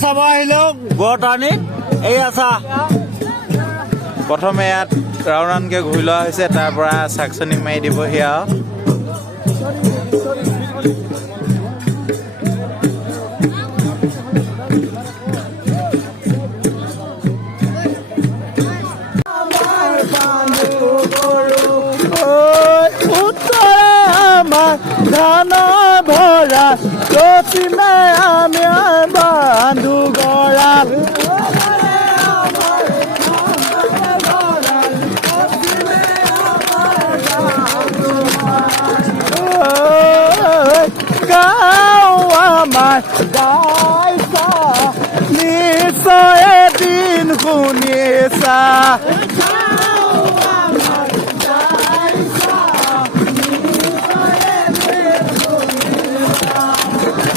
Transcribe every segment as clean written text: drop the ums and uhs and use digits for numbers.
চাব আহিলেও গড়টানিত এয়া চা প্ৰথমে ইয়াত ৰাউণ্ড ৰাউণ্ডকৈ ঘূৰি লোৱা হৈছে, তাৰ পৰা চাকচনি মাৰি দিবহি আৰু ধান ভৰা পশ্চিমে আমি বান্ধু গৰাল গাঁও আমাৰ গাইছা নিশ্চয় এদিন শুনিছা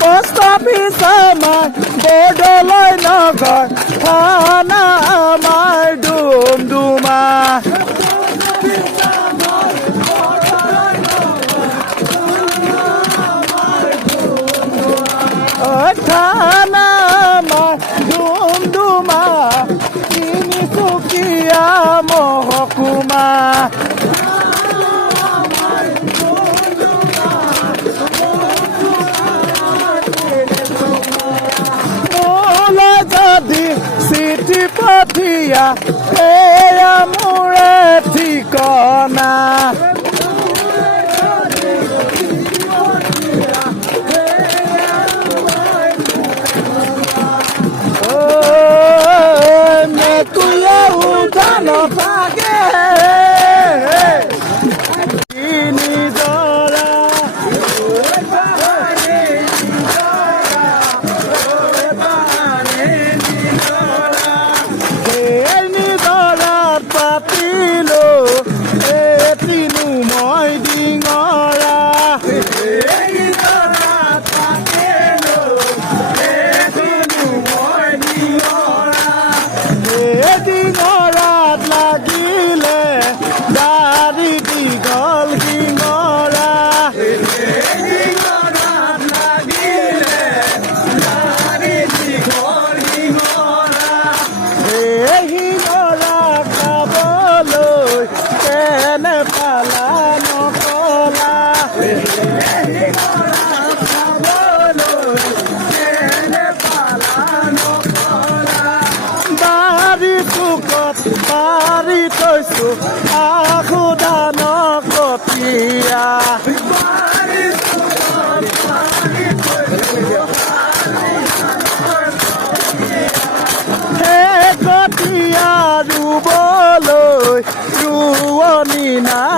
পোষ্ট অফিচ আমাৰ বৰদলৈ নগৰ থানা আমাৰ ডুমডুমা থানা আমাৰ ডুমডুমা তিনিচুকীয়া মহকুমা যদি চিঠি পঠিয়া এয়া মোৰে ঠিকনা মেকুৰীয়ে উঠান থাকে পাৰি থৈছো আখুদান কটীয়া সেই কটীয়া ৰুবলৈ ৰোৱনী না